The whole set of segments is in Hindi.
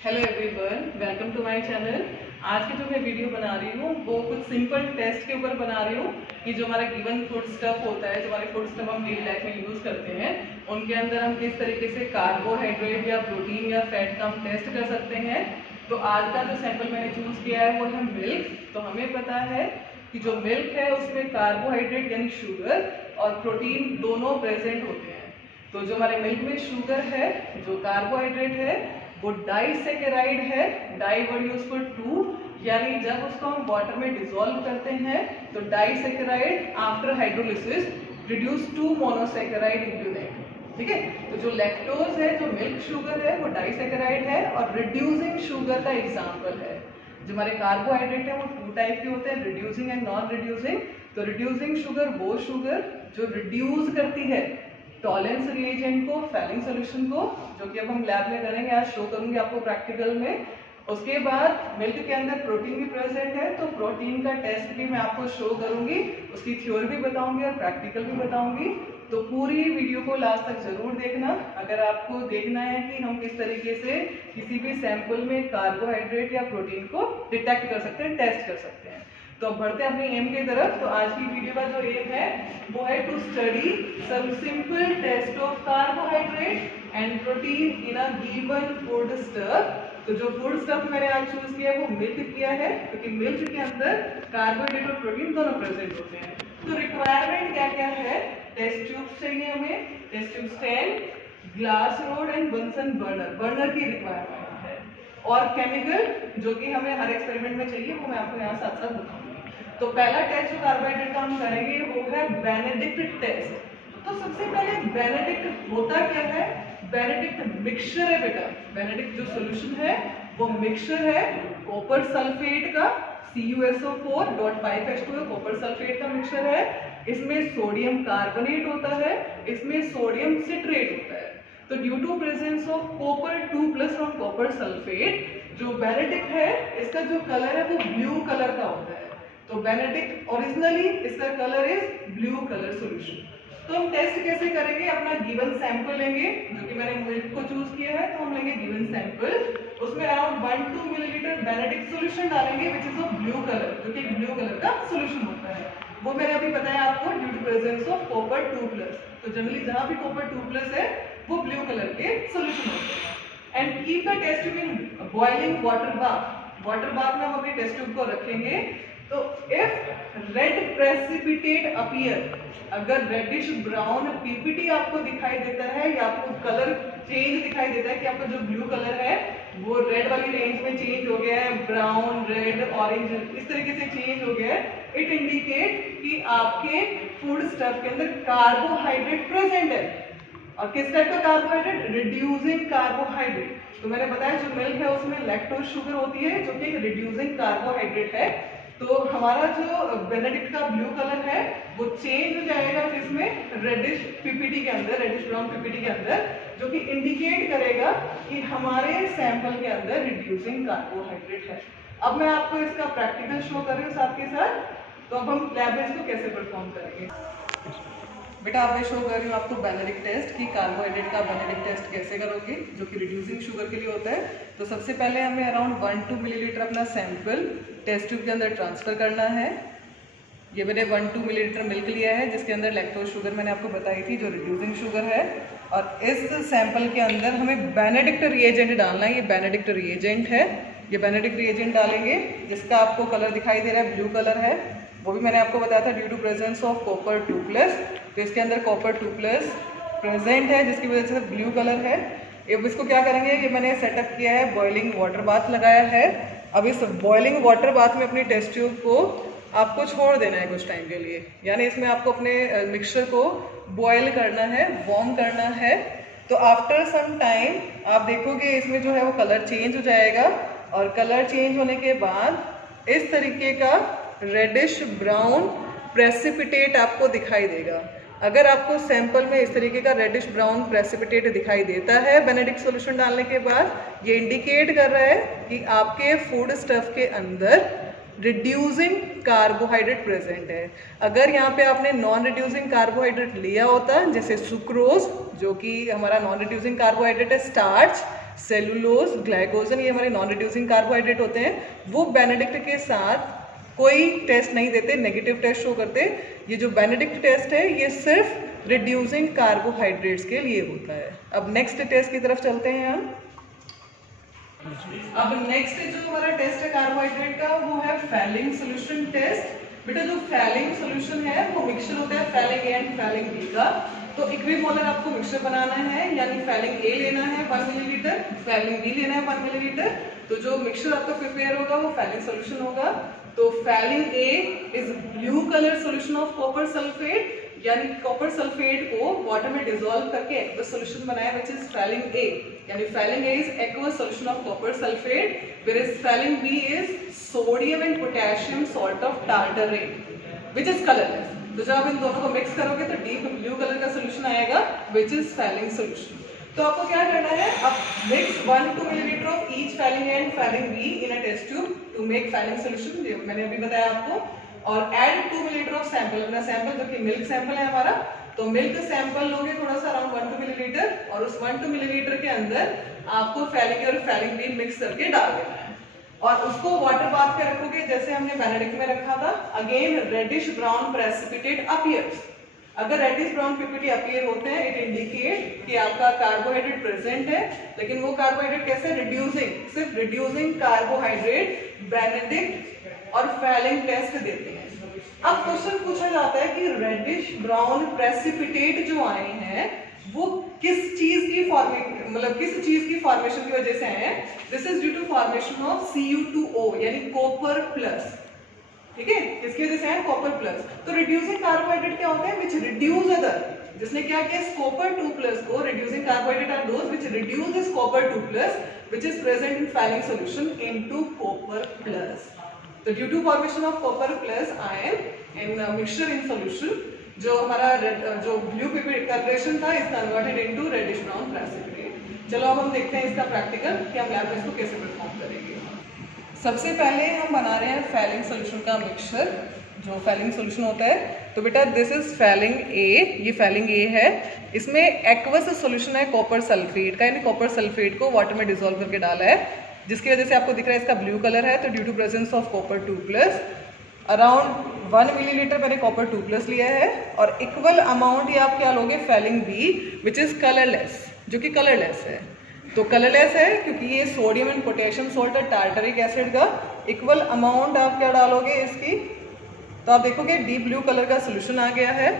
Hello everyone, welcome to my channel. आज की जो मैं वीडियो बना रही हूँ वो कुछ सिंपल टेस्ट के ऊपर बना रही हूँ कि जो हमारा गिवन फूड स्टफ होता है, जो हमारे फूड स्टफ हम डेली लाइफ में यूज़ करते हैं, उनके अंदर हम किस तरीके से कार्बोहाइड्रेट या प्रोटीन या फैट का हम टेस्ट कर सकते हैं। तो आज का जो सैंपल मैंने चूज़ किया है वो है मिल्क। तो हमें पता है कि जो मिल्क है उसमें कार्बोहाइड्रेट यानी शुगर और प्रोटीन दोनों प्रेजेंट होते हैं। तो जो हमारे मिल्क में शुगर है, जो कार्बोहाइड्रेट है, वो डाइसेकेराइड है। Di word use for two, यानी जब उसको हम वाटर में डिसॉल्व करते हैं तो disaccharide after hydrolysis reduce to monosaccharide into that. ठीक है, तो जो लैक्टोज है, जो मिल्क शुगर है, वो डाइसेकेराइड है और रिड्यूसिंग शुगर का एग्जाम्पल है। जो हमारे कार्बोहाइड्रेट है वो टू टाइप के होते हैं, रिड्यूसिंग एंड नॉन रिड्यूसिंग। तो रिड्यूसिंग शुगर वो शुगर जो रिड्यूस करती है टॉलेंस रिएजेंट को, फैलिंग सॉल्यूशन को, जो कि अब हम लैब में करेंगे, आज शो करूंगी आपको प्रैक्टिकल में। उसके बाद मिल्क के अंदर प्रोटीन भी प्रेजेंट है, तो प्रोटीन का टेस्ट भी मैं आपको शो करूंगी, उसकी थ्योरी भी बताऊंगी और प्रैक्टिकल भी बताऊंगी। तो पूरी वीडियो को लास्ट तक जरूर देखना अगर आपको देखना है कि हम किस तरीके से किसी भी सैंपल में कार्बोहाइड्रेट या प्रोटीन को डिटेक्ट कर सकते हैं, टेस्ट कर सकते हैं। तो अब बढ़ते हैं अपनी एम की तरफ। तो आज की वीडियो का जो एम है वो है to study some simple test of carbohydrate and protein in a given food stuff. तो जो फूड स्टफ मैंने आज चूज किया है वो मिल्क किया है, क्योंकि मिल्क के अंदर कार्बोहाइड्रेट और प्रोटीन दोनों प्रेजेंट होते हैं। तो रिक्वायरमेंट क्या क्या है? टेस्ट ट्यूब्स चाहिए हमें, test tube stand, glass rod and Bunsen burner. Burner की रिक्वायरमेंट है और केमिकल जो कि हमें हर एक्सपेरिमेंट में चाहिए, वो मैं आपको यहाँ साथ साथ बताऊंगी। तो पहला टेस्ट जो कार्बोहाइड्रेट का हम करेंगे वो है बेनेडिक्ट टेस्ट। तो सबसे पहले बेनेडिक्ट होता क्या है? बेनेडिक्ट मिक्सचर है बेटा। बेनेडिक्ट जो सोल्यूशन है वो मिक्सचर है कॉपर सल्फेट का, CuSO4.5H2O कॉपर सल्फेट का मिक्सचर है। इसमें सोडियम कार्बोनेट होता है, इसमें सोडियम सिट्रेट होता है। तो due to presence of copper 2+ from copper sulphate, जो बेनेडिक्ट है इसका जो कलर है वो ब्लू कलर का होता है। तो बेनेडिक्ट ओरिजिनली इसका colour is blue colour solution. तो हम टेस्ट कैसे करेंगे? अपना गिवन सैंपल लेंगे, जो कि मैंने मिल्क को चूज किया है, तो हम लेंगे गिवन सैंपल। उसमें अराउंड 1-2 मिलीलीटर बेनेडिक्ट सॉल्यूशन डालेंगे which is of blue colour, जो कि ब्लू कलर का सॉल्यूशन होता है। वो मैंने अभी बताया आपको, due to presence of copper 2+। तो जनरली जहां भी कॉपर 2+ है वो ब्लू कलर के सॉल्यूशन होते हैं। And keep the test tube in boiling water bath. Water bath में हम अपने टेस्ट ट्यूब को रखेंगे। तो इफ रेड प्रेसिपिटेट अपीयर, अगर रेडिश ब्राउन पीपीटी आपको दिखाई देता है या आपको कलर चेंज दिखाई देता है कि आपका जो ब्लू कलर है वो रेड वाली रेंज में चेंज हो गया है, ब्राउन, रेड, ऑरेंज इस तरीके से चेंज हो गया है, इट इंडिकेट कि आपके फूड स्टफ के अंदर कार्बोहाइड्रेट प्रेजेंट है। और किस टाइप का कार्बोहाइड्रेट? Reducing carbohydrate. तो मैंने बताया जो मिल्क है उसमें लैक्टोज शुगर होती है, जो कि रिड्यूसिंग कार्बोहाइड्रेट है। तो हमारा जो बेनेडिक्ट का ब्लू कलर है वो चेंज हो जाएगा जिसमें रेडिश पीपीटी के अंदर, रेडिश ब्राउन पीपीटी के अंदर, जो कि इंडिकेट करेगा कि हमारे सैंपल के अंदर रिड्यूसिंग कार्बोहाइड्रेट है। अब मैं आपको इसका प्रैक्टिकल शो कर रही हूँ साथ के साथ। तो अब हम लैब में इसको कैसे परफॉर्म करेंगे? बेटा आप मैं शो कर रही हूँ आपको बेनेडिक्ट टेस्ट कि कार्बोहाइड्रेट का बेनेडिक्ट टेस्ट कैसे करोगे, जो कि रिड्यूसिंग शुगर के लिए होता है। तो सबसे पहले हमें अराउंड 1-2 मिलीलीटर अपना सैंपल टेस्ट ट्यूब के अंदर ट्रांसफर करना है। ये मैंने 1-2 मिलीलीटर मिल्क लिया है जिसके अंदर लैक्टोज शुगर मैंने आपको बताई थी, जो रिड्यूसिंग शुगर है। और इस सैंपल के अंदर हमें बेनेडिक्ट रिएजेंट डालना है। ये बेनेडिक्ट रिएजेंट है, ये बेनेडिक्ट रिएजेंट डालेंगे जिसका आपको कलर दिखाई दे रहा है, ब्लू कलर है। वो भी मैंने आपको बताया था due to presence of copper 2+। तो इसके अंदर कॉपर 2+ प्रेजेंट है जिसकी वजह से ब्लू कलर है। अब इसको क्या करेंगे? ये मैंने सेटअप किया है, बॉइलिंग वाटर बाथ लगाया है। अब इस बॉइलिंग वाटर बाथ में अपनी टेस्ट ट्यूब को आपको छोड़ देना है कुछ टाइम के लिए, यानी इसमें आपको अपने मिक्सचर को बॉयल करना है, वार्म करना है। तो आफ्टर सम टाइम आप देखोगे इसमें जो है वो कलर चेंज हो जाएगा और कलर चेंज होने के बाद इस तरीके का रेडिश ब्राउन प्रेसिपिटेट आपको दिखाई देगा। अगर आपको सैंपल में इस तरीके का रेडिश ब्राउन प्रेसिपिटेट दिखाई देता है बेनेडिक्ट सॉल्यूशन डालने के बाद, ये इंडिकेट कर रहा है कि आपके फूड स्टफ के अंदर रिड्यूसिंग कार्बोहाइड्रेट प्रेजेंट है। अगर यहाँ पे आपने नॉन रिड्यूसिंग कार्बोहाइड्रेट लिया होता, जैसे सुक्रोज, जो कि हमारा नॉन रिड्यूसिंग कार्बोहाइड्रेट है, स्टार्च, सेलुलोज, ग्लाइकोजन, ये हमारे नॉन रिड्यूसिंग कार्बोहाइड्रेट होते हैं, वो बेनेडिक्ट के साथ कोई टेस्ट नहीं देते, नेगेटिव टेस्ट शो करते। ये जो बेनेडिक्ट टेस्ट है ये सिर्फ रिड्यूसिंग कार्बोहाइड्रेट्स के लिए होता है। अब नेक्स्ट टेस्ट की तरफ चलते हैं हम। अब नेक्स्ट जो हमारा टेस्ट है कार्बोहाइड्रेट का वो है फैलिंग सोल्यूशन टेस्ट। बेटा जो फैलिंग सोल्यूशन है वो मिक्सचर होता है Fehling A and Fehling B का। तो इक्विमोलर आपको मिक्सचर बनाना है, यानी फैलिंग ए लेना है 1 मिलीलीटर, फैलिंग बी लेना है 1 मिलीलीटर। तो जो मिक्सचर आपका प्रिपेयर होगा वो फैलिंग सोल्यूशन होगा। तो Fehling A is blue colour solution of copper sulphate, यानी कॉपर सल्फेट को वाटर में डिसॉल्व करके एक्वस सॉल्यूशन बनाया व्हिच इज फैलिंग ए, यानी Fehling A is aqueous solution of copper sulphate, whereas Fehling B is sodium and potassium salt of tartrate which is colourless. तो जब आप इन दोनों को मिक्स करोगे तो डीप ब्लू कलर का सॉल्यूशन आएगा व्हिच इज फैलिंग सॉल्यूशन। तो आपको क्या करना है, अब mix 1-2 millilitre of each Fehling A and Fehling B in a test tube to make Fehling solution, जो मैंने अभी बताया आपको। और ऐड 2 मिलीलीटर ऑफ सैंपल, अपना सैंपल जो कि मिल्क सैंपल है हमारा, तो मिल्क सैंपल लोगे थोड़ा सा अराउंड 1-2 मिलीलीटर, और उस 1-2 मिलीलीटर के अंदर आपको फैलिंग और फैलिंग बी मिक्स करके डाल देना है और उसको वाटर बाथ में रखोगे जैसे हमने बेनेडिक्ट में रखा था। Again reddish brown precipitate appears. अगर रेडिश ब्राउन पीपीटी अपीयर होते हैं इट इंडिकेट कि आपका कार्बोहाइड्रेट प्रेजेंट है, लेकिन वो कार्बोहाइड्रेट कैसे, रिड्यूसिंग, सिर्फ रिड्यूसिंग कार्बोहाइड्रेट बेनेडिक्ट और फैलिंग टेस्ट देते हैं। अब क्वेश्चन पूछा जाता है कि रेडिश ब्राउन प्रेसिपिटेट जो आए हैं वो किस चीज की फॉर्मेशन की वजह से है। This is due to formation of Cu2O यानी कॉपर प्लस। ठीक है, किसकी वजह से है, कॉपर प्लस। तो रिड्यूसिंग कार्बोहाइड्रेट क्या होते हैं, व्हिच रिड्यूस अदर, जिसने क्या किया, कॉपर 2 प्लस को, reducing carbohydrate are those which reduce this copper 2 plus which is present in Fehling solution into copper plus. तो due to formation of copper plus ion in mixture in solution, जो हमारा जो ब्लू प्रिपरेशन था is converted into reddish brown precipitate. चलो अब हम देखते हैं इसका प्रैक्टिकल कि हम लैब में इसको कैसे परफॉर्म करेंगे। सबसे पहले हम बना रहे हैं फैलिंग सॉल्यूशन का मिक्सचर, जो फैलिंग सॉल्यूशन होता है। तो बेटा दिस इज फैलिंग ए, ये फैलिंग ए है, इसमें एक्वस सॉल्यूशन है कॉपर सल्फेट का, यानी कॉपर सल्फेट को वाटर में डिसॉल्व करके डाला है, जिसकी वजह से आपको दिख रहा है इसका ब्लू कलर है। तो due to presence of copper 2 plus around 1 millilitre मैंने कॉपर 2 प्लस लिया है, और इक्वल अमाउंट ये आप क्या लोगे, Fehling B which is colourless, जो कि कलरलेस है। तो कलरलेस है क्योंकि ये सोडियम एंड पोटेशियम सॉल्ट है टार्टरिक एसिड का। इक्वल अमाउंट आप क्या डालोगे इसकी, तो आप देखोगे डीप ब्लू कलर का सोल्यूशन आ गया है।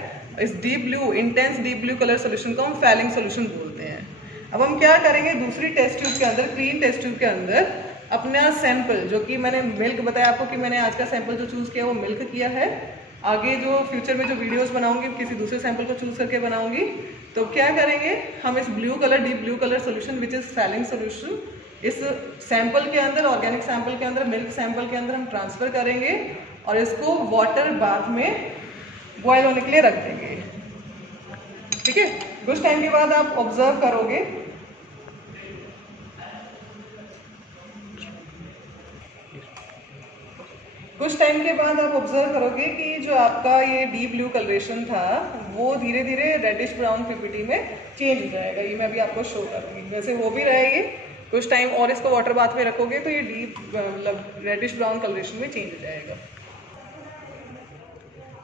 इस deep blue, intense deep blue colour solution को हम फैलिंग सोल्यूशन बोलते हैं। अब हम क्या करेंगे, दूसरी टेस्ट ट्यूब के अंदर, क्लीन टेस्ट ट्यूब के अंदर अपना सैंपल, जो कि मैंने मिल्क बताया आपको कि मैंने आज का सैंपल जो चूज़ किया वो मिल्क किया है। आगे जो फ्यूचर में जो वीडियोस बनाऊंगी किसी दूसरे सैंपल को चूज करके बनाऊंगी। तो क्या करेंगे, हम इस blue colour, deep blue colour solution which is falling solution, इस सैंपल के अंदर, ऑर्गेनिक सैंपल के अंदर, मिल्क सैंपल के अंदर हम ट्रांसफर करेंगे और इसको वाटर बाथ में बॉयल होने के लिए रख देंगे। ठीक है, कुछ टाइम के बाद आप ऑब्जर्व करोगे कि जो आपका ये डीप ब्लू कलरेशन था वो धीरे धीरे रेडिश ब्राउन पीपीटी में चेंज हो जाएगा। ये मैं अभी आपको शो करूँगी, वैसे वो भी रहेगी। कुछ टाइम और इसको वाटर बाथ में रखोगे तो ये डीप मतलब रेडिश ब्राउन कलरेशन में चेंज हो जाएगा।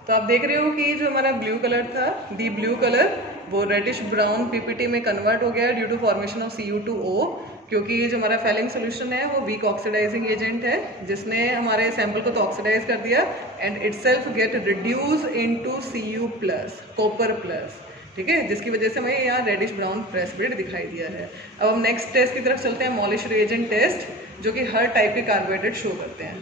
तो आप देख रहे हो कि जो हमारा ब्लू कलर था, डीप ब्लू कलर, वो रेडिश ब्राउन पीपीटी में कन्वर्ट हो गया due to formation of Cu2O, क्योंकि ये जो हमारा फैलिंग सोल्यूशन है वो वीक ऑक्सीडाइजिंग एजेंट है जिसने हमारे सैंपल को तो ऑक्सीडाइज कर दिया and itself get reduce into Cu plus, copper plus. ठीक है, जिसकी वजह से हमें यहाँ रेडिश ब्राउन प्रेसिपिटेट दिखाई दिया है। अब हम नेक्स्ट टेस्ट की तरफ चलते हैं, मॉलिश रिएजेंट टेस्ट, जो कि हर टाइप के कार्बोहाइड्रेट शो करते हैं।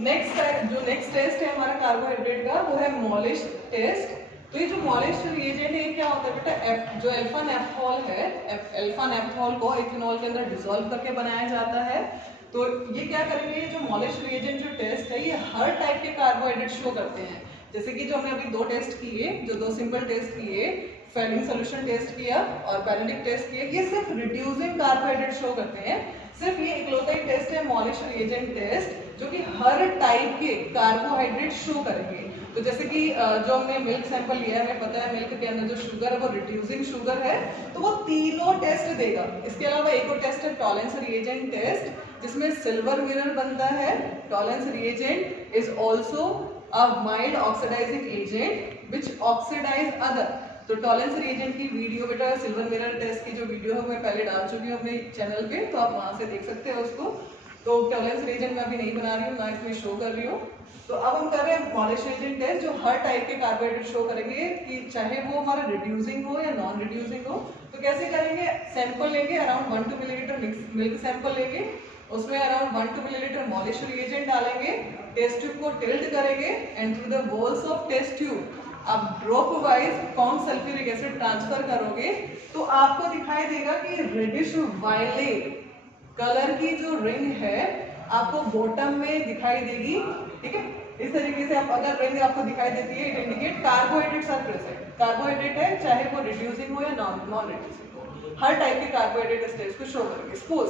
नेक्स्ट टेस्ट है हमारा कार्बोहाइड्रेट का, वो है मॉलिश टेस्ट। तो ये जो मॉलिश रिएजेंट है क्या होता है बेटा, जो अल्फा नेप्थॉल है, अल्फा नेप्थॉल को इथेनॉल के अंदर डिसॉल्व करके बनाया जाता है। तो ये क्या करेंगे, ये जो मॉलिश रिएजेंट जो टेस्ट है ये हर टाइप के कार्बोहाइड्रेट शो करते हैं। जैसे कि जो हमने अभी 2 टेस्ट किए, जो 2 सिंपल टेस्ट किए, फैलिंग सोल्यूशन टेस्ट किया और पैरेंटिक टेस्ट किया, ये सिर्फ रिड्यूसिंग कार्बोहाइड्रेट शो करते हैं। सिर्फ ये इकलौता ही टेस्ट है मॉलिश रिएजेंट टेस्ट जो कि हर टाइप के कार्बोहाइड्रेट शो करेंगे। तो जैसे कि जो हमने मिल्क सैंपल लिया है, हमें पता है मिल्क के अंदर जो शुगर है वो रिड्यूसिंग शुगर है, तो वो तीनों टेस्ट देगा। इसके अलावा एक और टेस्ट है टॉलेंस रिएजेंट टेस्ट, जिसमें सिल्वर मिरर बनता है। Tollens reagent is also a mild oxidising agent which oxidise other. तो टॉलेंस रिएजेंट की वीडियो बेटा सिल्वर मिरर टेस्ट की जो वीडियो है मैं पहले डाल चुकी हूँ अपने चैनल पे, तो आप वहां से देख सकते हो उसको। तो टॉलेंस रिएजेंट मैं अभी नहीं बना रही हूँ, ना इसमें शो कर रही हूँ। तो अब हम कर रहे हैं मॉलिश रिएजेंट टेस्ट, जो हर टाइप के कार्बोहाइड्रेट शो करेंगे कि चाहे वो हमारा रिड्यूसिंग हो या नॉन रिड्यूसिंग हो। तो कैसे करेंगे, सैंपल लेंगे अराउंड 1-2 मिलीलीटर मिल्क सैंपल लेंगे, उसमें अराउंड 1-2 मिलीलीटर मॉलिश रिएजेंट डालेंगे, टेस्ट ट्यूब को टिल्ट करेंगे and through the walls of test tube आप dropwise conc sulphuric acid transfer करोगे, तो आपको दिखाई देगा कि रेडिश वायलेट कलर की जो रिंग है आपको बॉटम में दिखाई देगी। ठीक है, इस तरीके से आप अगर रिंग आपको दिखाई देती है, it indicate carbohydrates are present. Carbohydrate है, चाहे वो रिड्यूसिंग हो या नॉन रिड्यूसिंग हो, हर टाइप के कार्बोहाइड्रेट इस टेस्ट को शो करेंगे। सपोज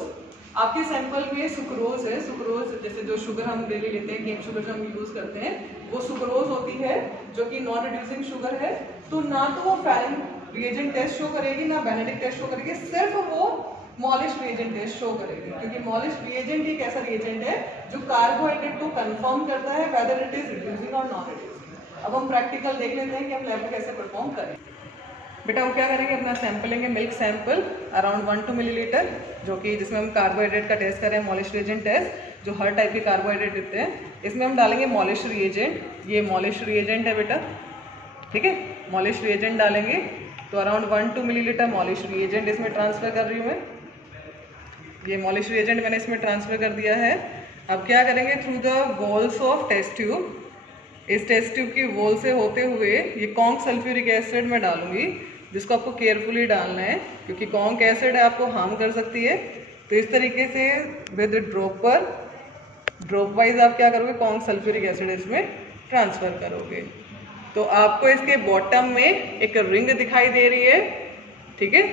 आपके सैंपल में सुक्रोज है, सुक्रोज जैसे जो शुगर हम डेली लेते हैं, केन शुगर जो हम यूज करते हैं, वो सुक्रोज होती है जो कि नॉन रिड्यूसिंग शुगर है। तो ना तो वो फैरिन रिएजेंट टेस्ट शो करेगी, ना बेनेडिक्ट टेस्ट शो करेगी, सिर्फ वो मॉलिश रिएजेंट टेस्ट शो करेगी, क्योंकि मॉलिश रिएजेंट एक ऐसा रिएजेंट है जो कार्बोहाइड्रेट को कंफर्म करता है वेदर इट इज रिड्यूसिंग और नॉन रिड्यूसिंग। अब हम प्रैक्टिकल देख लेते हैं कि हम लैब में कैसे परफॉर्म करें। बेटा वो क्या करेंगे, अपना सैंपल लेंगे, मिल्क सैंपल अराउंड 1-2 मिलीलीटर, जो कि जिसमें हम कार्बोहाइड्रेट का टेस्ट कर रहे हैं, मॉलिश रिएजेंट टेस्ट, जो हर टाइप के कार्बोहाइड्रेट देते हैं। इसमें हम डालेंगे मॉलिश रिएजेंट, ये मॉलिश रिएजेंट है बेटा, ठीक है, मॉलिश रिएजेंट डालेंगे। तो अराउंड 1-2 मिलीलीटर मॉलिश रिएजेंट इसमें ट्रांसफर कर रही हूँ मैं। ये मॉलिश रिएजेंट मैंने इसमें ट्रांसफर कर दिया है। अब क्या करेंगे, through the walls of test tube, इस टेस्ट ट्यूब की वॉल से होते हुए ये कॉन्क सल्फ्यूरिक एसिड में डालूंगी, जिसको आपको केयरफुली डालना है क्योंकि कॉन्क एसिड आपको हार्म कर सकती है। तो इस तरीके से विद ड्रॉपर ड्रॉप वाइज आप क्या करोगे, कॉन्क सल्फ्यूरिक एसिड इसमें ट्रांसफर करोगे। तो आपको इसके बॉटम में एक रिंग दिखाई दे रही है, ठीक है,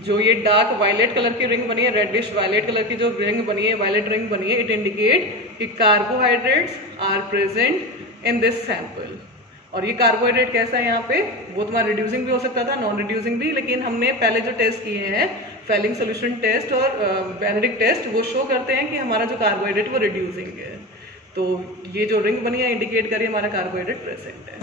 जो ये डार्क वायलेट कलर की रिंग बनी है, रेडिश वायलेट कलर की जो रिंग बनी है, वायलेट रिंग बनी है, इट इंडिकेट कि carbohydrates are present in this sample. और ये कार्बोहाइड्रेट कैसा है यहाँ पे, वो तुम्हारा रिड्यूसिंग भी हो सकता था, नॉन रिड्यूसिंग भी, लेकिन हमने पहले जो टेस्ट किए हैं फेलिंग सोल्यूशन टेस्ट और बेनेडिक्ट टेस्ट, वो शो करते हैं कि हमारा जो कार्बोहाइड्रेट वो रिड्यूसिंग है। तो ये जो रिंग बनी है इंडिकेट करिए हमारा कार्बोहाइड्रेट प्रेजेंट है।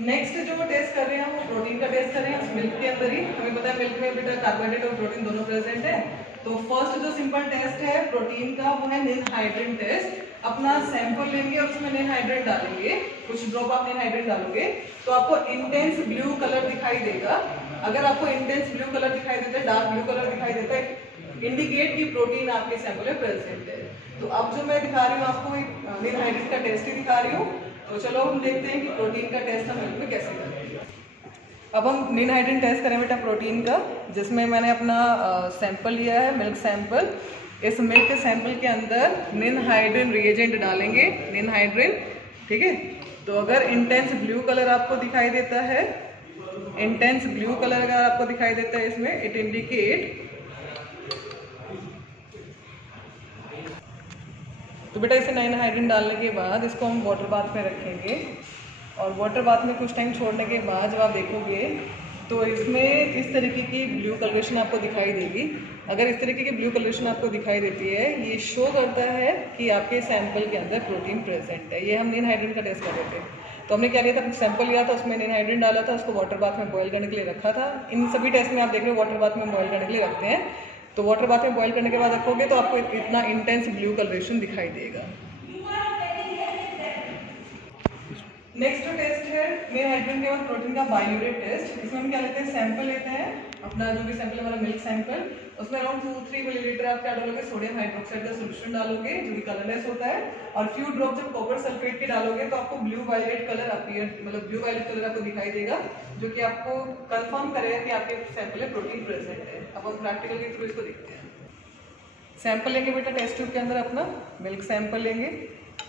नेक्स्ट जो टेस्ट कर रहे हैं हम वो प्रोटीन का टेस्ट कर रहे हैं मिल्क के अंदर ही। हमें पता है मिल्क में बेटा कार्बोहाइड्रेट और प्रोटीन दोनों प्रेजेंट है। तो फर्स्ट जो सिंपल टेस्ट है प्रोटीन का वो है निनहाइड्रिन टेस्ट। अपना सैंपल लेंगे और उसमें निनहाइड्रिन डालेंगे, कुछ ड्रॉप आप निनहाइड्रिन डालोगे तो आपको इंटेंस ब्लू कलर दिखाई देगा। अगर आपको इंटेंस ब्लू कलर दिखाई देता है, डार्क ब्लू कलर दिखाई देता है, इंडिकेट की प्रोटीन आपके सैंपल में प्रेजेंट है। तो अब जो मैं दिखा रही हूँ आपको एक निनहाइड्रिन का टेस्ट ही दिखा रही हूँ। तो चलो हम देखते हैं कि प्रोटीन का टेस्ट हम मिल्क में कैसे करेंगे। अब हम निनहाइड्रिन टेस्ट करें बेटा प्रोटीन का, जिसमें मैंने अपना सैंपल लिया है, मिल्क सैंपल। इस मिल्क सैंपल के अंदर निनहाइड्रिन रिएजेंट डालेंगे, निनहाइड्रिन, ठीक है। तो अगर इंटेंस ब्लू कलर आपको दिखाई देता है, इंटेंस ब्लू कलर अगर आपको दिखाई देता है इसमें, इट इंडिकेट, तो बेटा इसे निनहाइड्रिन डालने के बाद इसको हम वाटर बाथ में रखेंगे और वाटर बाथ में कुछ टाइम छोड़ने के बाद जब आप देखोगे तो इसमें इस तरीके की ब्लू कलरेशन आपको दिखाई देगी। अगर इस तरीके की ब्लू कलरेशन आपको दिखाई देती है, ये शो करता है कि आपके सैंपल के अंदर प्रोटीन प्रेजेंट है। ये हम निनहाइड्रिन का टेस्ट कर रहे थे। तो हमने क्या किया था, सैंपल लिया था, उसमें निनहाइड्रिन डाला था, उसको वाटर बाथ में बॉयल करने के लिए रखा था। इन सभी टेस्ट में आप देख रहे हो वाटर बाथ में बॉयल करने के लिए रखते हैं। तो वाटर बाथ में बॉयल करने के बाद रखोगे तो आपको इतना इंटेंस ब्लू कलरेशन दिखाई देगा। नेक्स्ट जो टेस्ट है निनहाइड्रिन के बाद प्रोटीन का बायोरेट टेस्ट। इसमें हम क्या लेते हैं, सैंपल लेते हैं अपना जो भी सैंपल हमारा मिल्क सैंपल, उसमें अराउंड 2-3 मिलीलीटर आप क्या डालोगे, सोडियम हाइड्रोक्साइड का सोल्यूशन डालोगे जो कि कलरलेस होता है। और फ्यू ड्रॉप जब कॉपर सल्फेट के डालोगे तो आपको ब्लू वायलेट कलर अपीयर, मतलब ब्लू वायलेट कलर आपको दिखाई देगा, जो कि आपको कंफर्म करेगा कि आपके सैंपल में प्रोटीन प्रेजेंट है। अब हम प्रैक्टिकल के थ्रू इसको देखते हैं। सैंपल लेंगे बेटा टेस्ट ट्यूब के अंदर, अपना मिल्क सैंपल लेंगे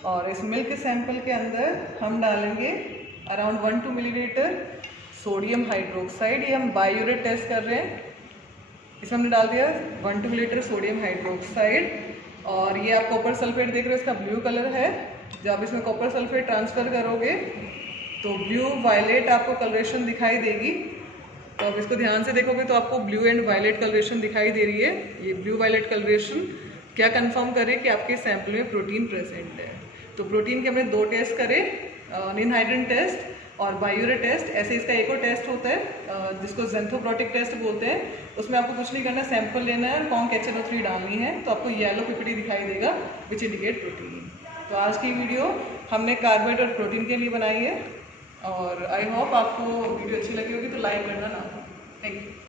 और इस मिल्क सैंपल के अंदर हम डालेंगे अराउंड 1-2 मिलीलीटर सोडियम हाइड्रोक्साइड। ये हम बायोरेट टेस्ट कर रहे हैं। इसमें हमने डाल दिया 1-2 मिलीलीटर सोडियम हाइड्रोक्साइड और ये आप कॉपर सल्फेट देख रहे हो, इसका ब्लू कलर है। जब आप इसमें कॉपर सल्फेट ट्रांसफ़र करोगे तो ब्लू वायलेट आपको कलरेशन दिखाई देगी। तो अब इसको ध्यान से देखोगे तो आपको ब्लू एंड वायलेट कलरेशन दिखाई दे रही है। ये ब्लू वायलेट कलरेशन क्या कंफर्म करे कि आपके सैंपल में प्रोटीन प्रेजेंट है। तो प्रोटीन के हमने 2 टेस्ट करे, निनहाइड्रिन टेस्ट और बायोरे टेस्ट। ऐसे इसका एक और टेस्ट होता है जिसको ज़ेंथोप्रोटिक टेस्ट बोलते हैं। उसमें आपको कुछ नहीं करना, सैंपल लेना है, कॉन्क HNO3 डालनी है, तो आपको येलो PPT दिखाई देगा विच इंडिकेट प्रोटीन। तो आज की वीडियो हमने कार्बोहाइड्रेट और प्रोटीन के लिए बनाई है और आई होप आपको वीडियो अच्छी लगी होगी, तो लाइक करना ना भूलें। Thank you.